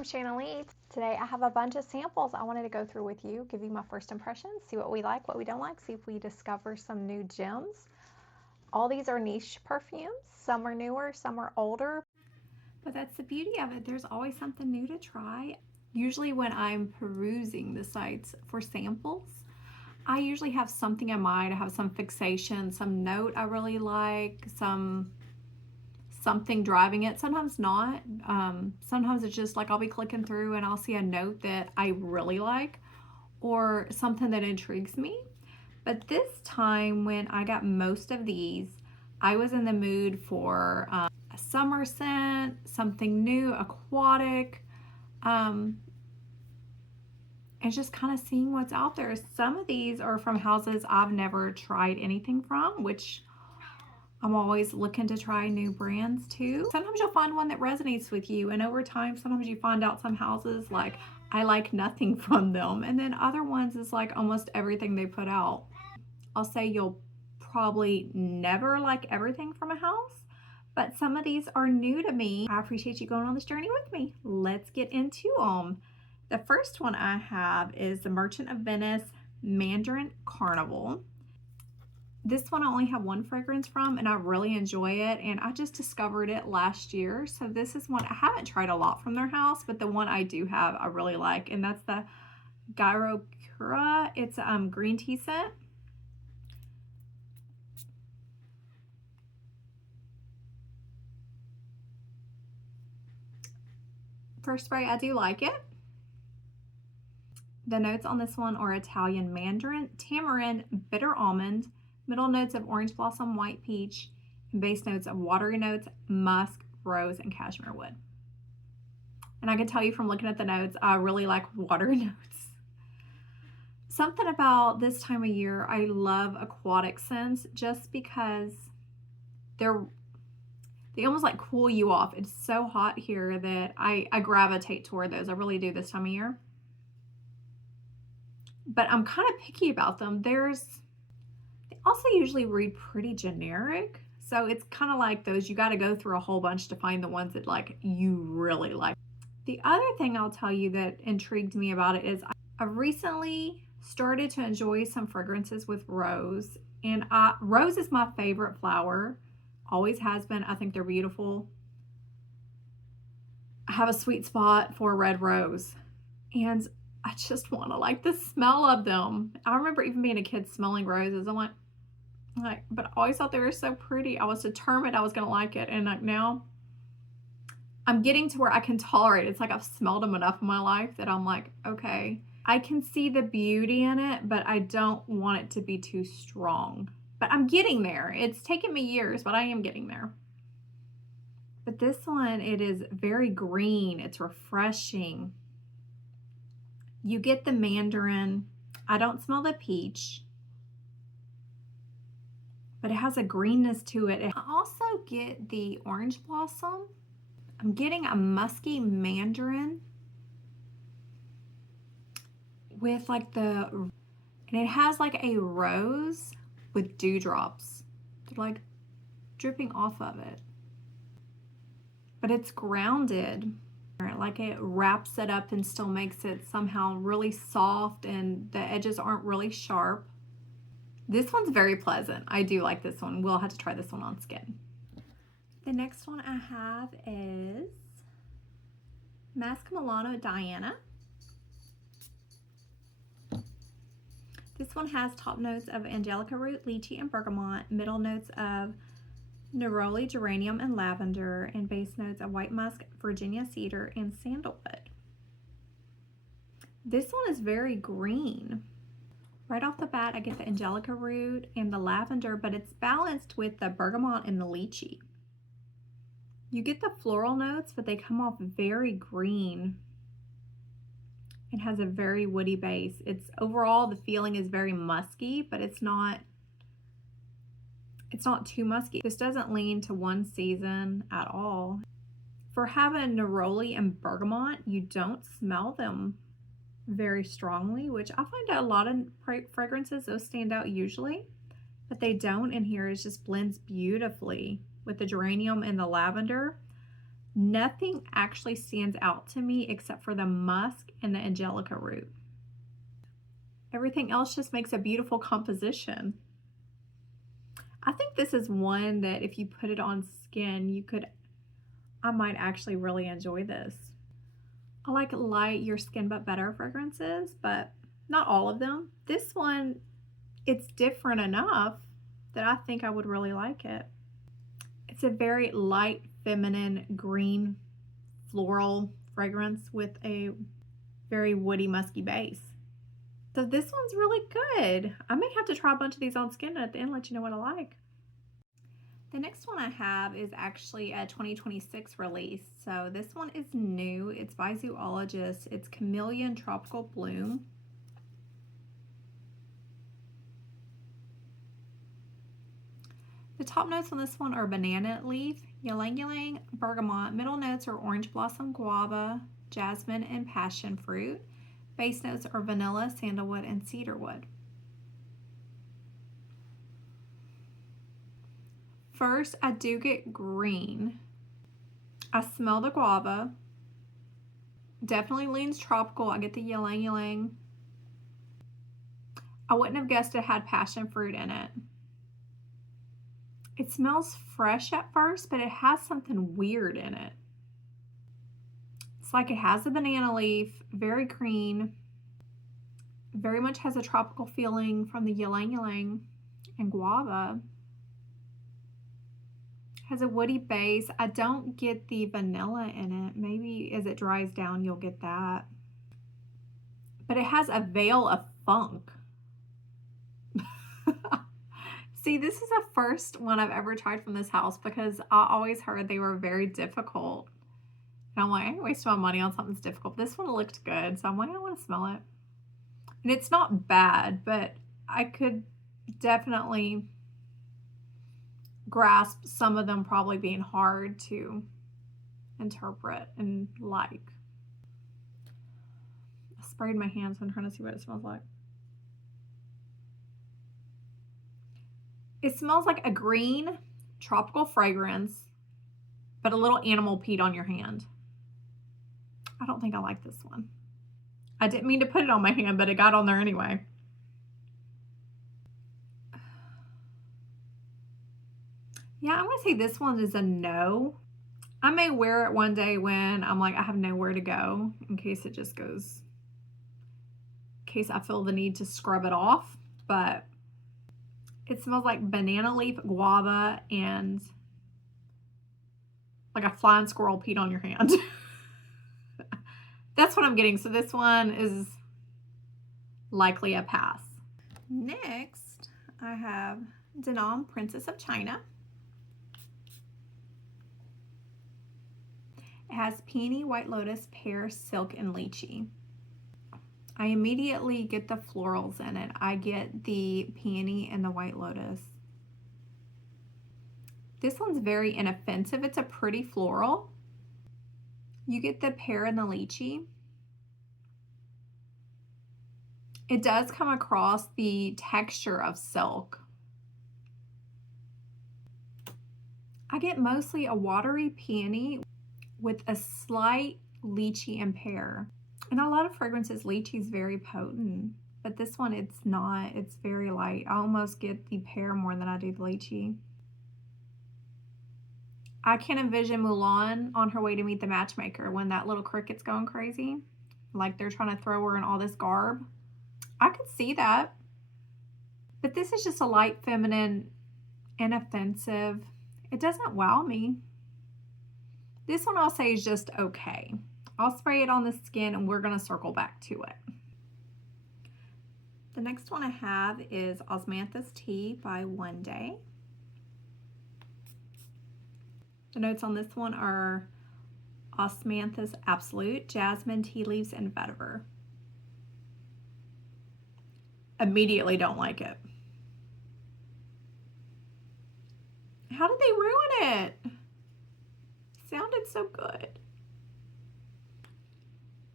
I'm Chanel. Today I have a bunch of samples I wanted to go through with you, give you my first impressions, see what we like, what we don't like, see if we discover some new gems. All these are niche perfumes. Some are newer, some are older. But that's the beauty of it. There's always something new to try. Usually when I'm perusing the sites for samples, I usually have something in mind. I have some fixation, some note I really like, something driving it. Sometimes not. Sometimes it's just like I'll be clicking through and I'll see a note that I really like or something that intrigues me. But this time when I got most of these, I was in the mood for a summer scent, something new, aquatic, and just kind of seeing what's out there. Some of these are from houses I've never tried anything from, which I'm always looking to try new brands too. Sometimes you'll find one that resonates with you, and over time, sometimes you find out some houses like I like nothing from them, and then other ones is like almost everything they put out. I'll say you'll probably never like everything from a house, but some of these are new to me. I appreciate you going on this journey with me. Let's get into them. The first one I have is the Merchant of Venice Mandarin Carnival. This one I only have one fragrance from, and I really enjoy it, and I just discovered it last year. So this is one I haven't tried a lot from their house, but the one I do have I really like, and that's the Gyrocura. It's green tea scent. First spray, I do like it. The notes on this one are Italian mandarin, tamarind, bitter almond, middle notes of orange blossom, white peach, and base notes of watery notes, musk, rose, and cashmere wood. And I can tell you from looking at the notes, I really like watery notes. Something about this time of year, I love aquatic scents just because they almost like cool you off. It's so hot here that I gravitate toward those. I really do this time of year. But I'm kind of picky about them. They also usually read pretty generic. So it's kind of like those, you got to go through a whole bunch to find the ones that like you really like. The other thing I'll tell you that intrigued me about it is I've recently started to enjoy some fragrances with rose. And rose is my favorite flower. Always has been. I think they're beautiful. I have a sweet spot for red rose. And I just want to like the smell of them. I remember even being a kid smelling roses. I'm like, but I always thought they were so pretty. I was determined I was going to like it. And like now I'm getting to where I can tolerate it. It's like I've smelled them enough in my life that I'm like, okay, I can see the beauty in it, but I don't want it to be too strong. But I'm getting there. It's taken me years, but I am getting there. But this one, it is very green. It's refreshing. You get the mandarin. I don't smell the peach, but it has a greenness to it. I also get the orange blossom. I'm getting a musky mandarin with like and it has like a rose with dewdrops. They're like dripping off of it. But it's grounded. Like it wraps it up and still makes it somehow really soft, and the edges aren't really sharp. This one's very pleasant. I do like this one. We'll have to try this one on skin. The next one I have is Masque Milano Diana. This one has top notes of angelica root, lychee, and bergamot, middle notes of neroli, geranium, and lavender, and base notes of white musk, Virginia cedar, and sandalwood. This one is very green. Right off the bat, I get the angelica root and the lavender, but it's balanced with the bergamot and the lychee. You get the floral notes, but they come off very green. It has a very woody base. It's overall, the feeling is very musky, but it's not too musky. This doesn't lean to one season at all. For having neroli and bergamot, you don't smell them very strongly, which I find a lot of fragrances, those stand out usually, but they don't in here. It just blends beautifully with the geranium and the lavender. Nothing actually stands out to me except for the musk and the angelica root. Everything else just makes a beautiful composition. I think this is one that if you put it on skin, I might actually really enjoy this. I like light your skin but better fragrances, but not all of them. This one, it's different enough that I think I would really like it. It's a very light, feminine, green, floral fragrance with a very woody, musky base. So this one's really good. I may have to try a bunch of these on skin and at the end let you know what I like. The next one I have is actually a 2026 release. So this one is new. It's by Zoologist. It's Chameleon Tropical Bloom. The top notes on this one are banana leaf, ylang ylang, bergamot. Middle notes are orange blossom, guava, jasmine, and passion fruit. Base notes are vanilla, sandalwood, and cedarwood. First, I do get green. I smell the guava. Definitely leans tropical. I get the ylang ylang. I wouldn't have guessed it had passion fruit in it. It smells fresh at first, but it has something weird in it. It's like it has a banana leaf, very green, very much has a tropical feeling from the ylang ylang and guava. Has a woody base. I don't get the vanilla in it. Maybe as it dries down, you'll get that. But it has a veil of funk. See, this is the first one I've ever tried from this house because I always heard they were very difficult. And I'm like, I ain't wasting my money on something that's difficult. This one looked good, so I'm like, I want to smell it. And it's not bad, but I could definitely grasp some of them probably being hard to interpret and like. I sprayed my hands, so I'm trying to see what it smells like. It smells like a green tropical fragrance, but a little animal peed on your hand. I don't think I like this one. I didn't mean to put it on my hand, but it got on there anyway. Yeah, I'm gonna say this one is a no. I may wear it one day when I'm like, I have nowhere to go in case it just goes, in case I feel the need to scrub it off, but it smells like banana leaf, guava, and like a flying squirrel peed on your hand. That's what I'm getting. So this one is likely a pass. Next, I have Danam Princess of China. It has peony, white lotus, pear, silk, and lychee. I immediately get the florals in it. I get the peony and the white lotus. This one's very inoffensive. It's a pretty floral. You get the pear and the lychee. It does come across the texture of silk. I get mostly a watery peony with a slight lychee and pear. In a lot of fragrances, lychee is very potent, but this one, it's not. It's very light. I almost get the pear more than I do the lychee. I can envision Mulan on her way to meet the matchmaker when that little cricket's going crazy. Like they're trying to throw her in all this garb. I could see that. But this is just a light, feminine, inoffensive. It doesn't wow me. This one I'll say is just okay. I'll spray it on the skin and we're going to circle back to it. The next one I have is Osmanthus Tea by One Day. The notes on this one are Osmanthus Absolute, Jasmine, Tea Leaves, and Vetiver. Immediately don't like it. How did they ruin it? Sounded so good.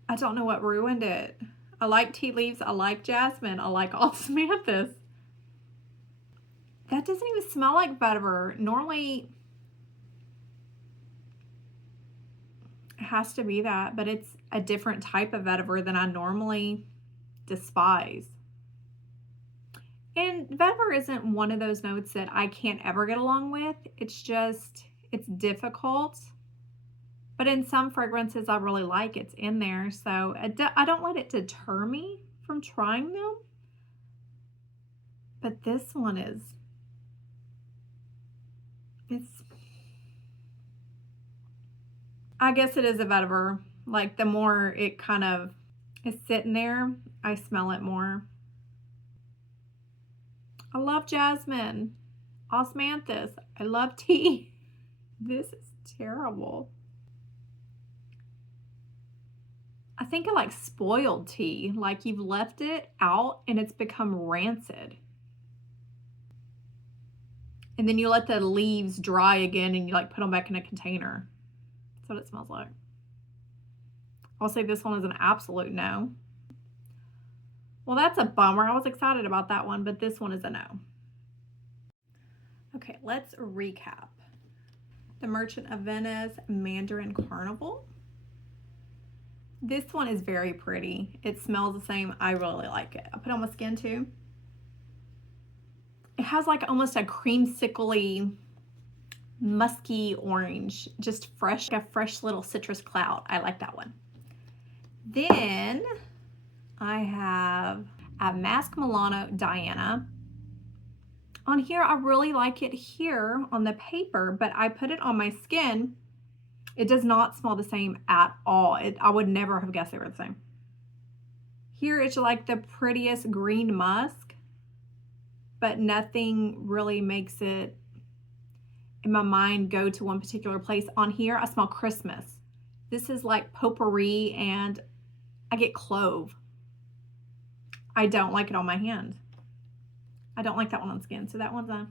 I don't know what ruined it. I like tea leaves. I like jasmine. I like osmanthus. That doesn't even smell like vetiver. Normally, It has to be that, but it's a different type of vetiver than I normally despise. And vetiver isn't one of those notes that I can't ever get along with. It's just, it's difficult. But in some fragrances I really like, it's in there. So I don't let it deter me from trying them. But this one is, I guess it is a vetiver. Like the more it kind of is sitting there, I smell it more. I love jasmine. Osmanthus. I love tea. This is terrible. I think I like spoiled tea. Like you've left it out and it's become rancid. And then you let the leaves dry again and you like put them back in a container. That's what it smells like. I'll say this one is an absolute no. Well, that's a bummer. I was excited about that one, but this one is a no. Okay, let's recap. The Merchant of Venice Mandarin Carnival. This one is very pretty. It smells the same. I really like it. I put it on my skin too. It has like almost a creamsicle-y, musky orange, just fresh, a fresh little citrus cloud. I like that one. Then I have a Masque Milano Diana. On here, I really like it here on the paper, but I put it on my skin. It does not smell the same at all. I would never have guessed they were the same. Here it's like the prettiest green musk, but nothing really makes it, in my mind, go to one particular place. On here, I smell Christmas. This is like potpourri and I get clove. I don't like it on my hand. I don't like that one on skin. So that one's a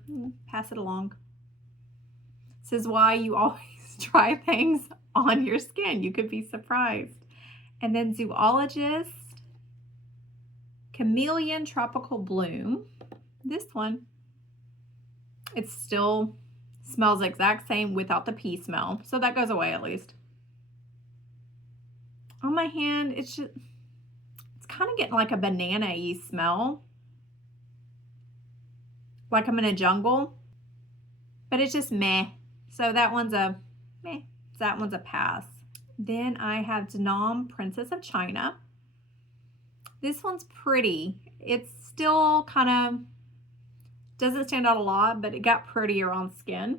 pass it along. This is why you always try things on your skin. You could be surprised. And then Zoologist, Chameleon Tropical Bloom. This one, it still smells the exact same without the pea smell. So that goes away at least. On my hand, it's kind of getting like a banana-y smell. Like I'm in a jungle. But it's just meh. So that one's a meh. That one's a pass. Then I have Danam Princess of China. This one's pretty. It's still kind of doesn't stand out a lot, but it got prettier on skin.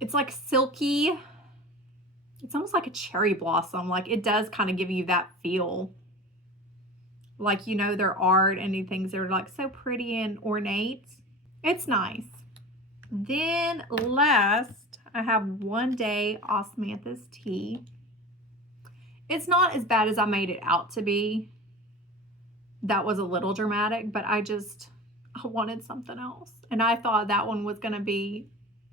It's like silky. It's almost like a cherry blossom. Like it does kind of give you that feel. Like, you know, their art and things that are like so pretty and ornate. It's nice. Then last, I have One Day Osmanthus Tea. It's not as bad as I made it out to be. That was a little dramatic, but I wanted something else. And I thought that one was going to be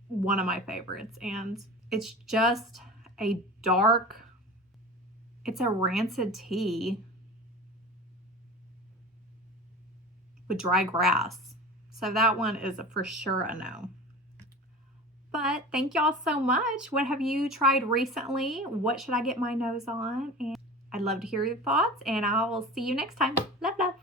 one of my favorites. And it's just a dark, it's a rancid tea with dry grass. So that one is for sure a no. But thank y'all so much. What have you tried recently? What should I get my nose on? And I'd love to hear your thoughts, and I will see you next time. Love, love.